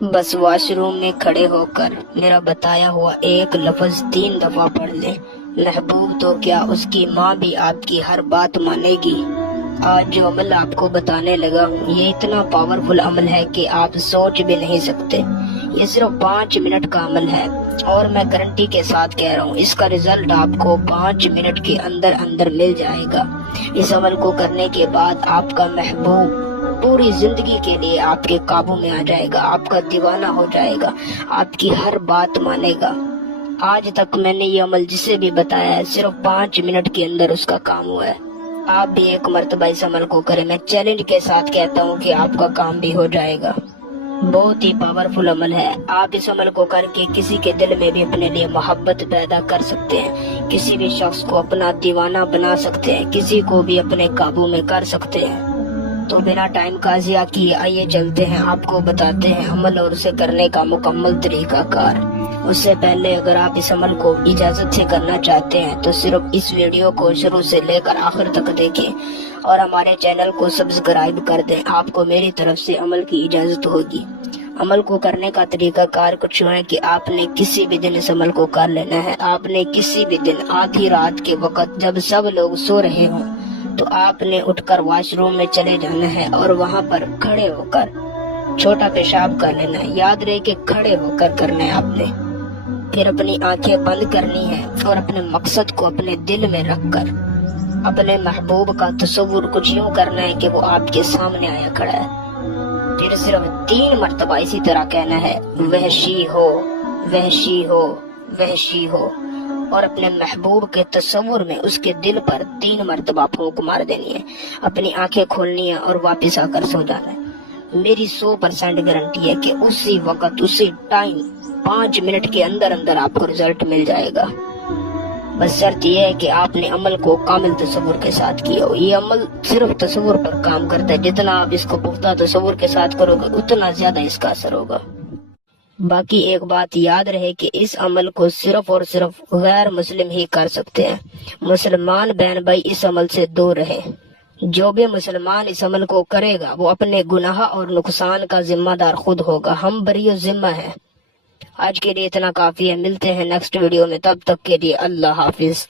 بس wash room میں کھڑے ہو کر میرا بتایا ہوا ایک لفظ 3 دفعہ پڑھ لیں، محبوب تو کیا اس کی ماں بھی آپ کی ہر بات مانے گی۔ آج جو عمل آپ کو بتانے لگا ہوں یہ اتنا پاورفل عمل ہے کہ آپ سوچ بھی نہیں سکتے۔ یہ صرف 5 منٹ کا عمل ہے اور میں گارنٹی کے ساتھ کہہ رہا ہوں اس کا رزلٹ آپ کو 5 منٹ کے اندر اندر مل جائے گا۔ اس عمل کو کرنے کے بعد آپ کا محبوب پوری زندگی کے لیے آپ کے قابو میں آ جائے گا، آپ کا دیوانہ ہو جائے گا، آپ کی ہر بات مانے گا۔ آج تک میں نے یہ عمل جسے بھی بتایا ہے صرف 5 منٹ کے اندر اس کا کام ہوا ہے۔ آپ بھی ایک مرتبہ اس عمل کو کریں، میں چیلنج کے ساتھ کہتا ہوں کہ آپ کا کام بھی ہو جائے گا۔ بہت ہی پاورفل عمل ہے۔ آپ اس عمل کو کر کے کسی کے دل میں بھی اپنے لیے محبت پیدا کر سکتے ہیں، کسی بھی شخص کو اپنا دیوانہ بنا سکتے ہیں، کسی کو بھی اپنے قابو میں کر سکتے ہیں۔ تو بنا ٹائم کا ضیاع کیے آئیے چلتے ہیں، آپ کو بتاتے ہیں عمل اور اسے کرنے کا مکمل طریقہ کار۔ اس سے پہلے اگر آپ اس عمل کو اجازت سے کرنا چاہتے ہیں تو صرف اس ویڈیو کو شروع سے لے کر آخر تک دیکھیں اور ہمارے چینل کو سبسکرائب کر دیں، آپ کو میری طرف سے عمل کی اجازت ہوگی۔ عمل کو کرنے کا طریقہ کار کچھ ہے کہ آپ نے کسی بھی دن اس عمل کو کر لینا ہے۔ آپ نے کسی بھی دن آدھی رات کے وقت جب سب لوگ سو رہے ہوں تو آپ نے اٹھ کر واش روم میں چلے جانا ہے اور وہاں پر کھڑے ہو کر چھوٹا پیشاب کر لینا ہے۔ یاد رہے کہ کھڑے ہو کر کرنا ہے آپ نے۔ پھر اپنی آنکھیں بند کرنی ہے اور اپنے مقصد کو اپنے دل میں رکھ کر اپنے محبوب کا تصور کچھ یوں کرنا ہے کہ وہ آپ کے سامنے آیا کھڑا ہے۔ پھر صرف 3 مرتبہ اسی طرح کہنا ہے، وحشی ہو، وحشی ہو، وحشی ہو، اور اپنے محبوب کے تصور میں اس کے دل پر 3 مرتبہ پھونک مار دینی ہے۔ اپنی آنکھیں کھولنی ہے اور واپس آ کر سو جانا ہے۔ میری 100% گارنٹی ہے کہ اسی وقت اسی ٹائم 5 منٹ کے اندر اندر آپ کو رزلٹ مل جائے گا۔ بس شرط یہ ہے کہ آپ نے عمل کو کامل تصور کے ساتھ کیا ہو۔ یہ عمل صرف تصور پر کام کرتا ہے، جتنا آپ اس کو پختہ تصور کے ساتھ کرو گے اتنا زیادہ اس کا اثر ہوگا۔ باقی ایک بات یاد رہے کہ اس عمل کو صرف اور صرف غیر مسلم ہی کر سکتے ہیں۔ مسلمان بہن بھائی اس عمل سے دور رہیں۔ جو بھی مسلمان اس عمل کو کرے گا وہ اپنے گناہ اور نقصان کا ذمہ دار خود ہوگا، ہم بری ذمہ ہیں۔ آج کے لیے اتنا کافی ہے، ملتے ہیں نیکسٹ ویڈیو میں، تب تک کے لیے اللہ حافظ۔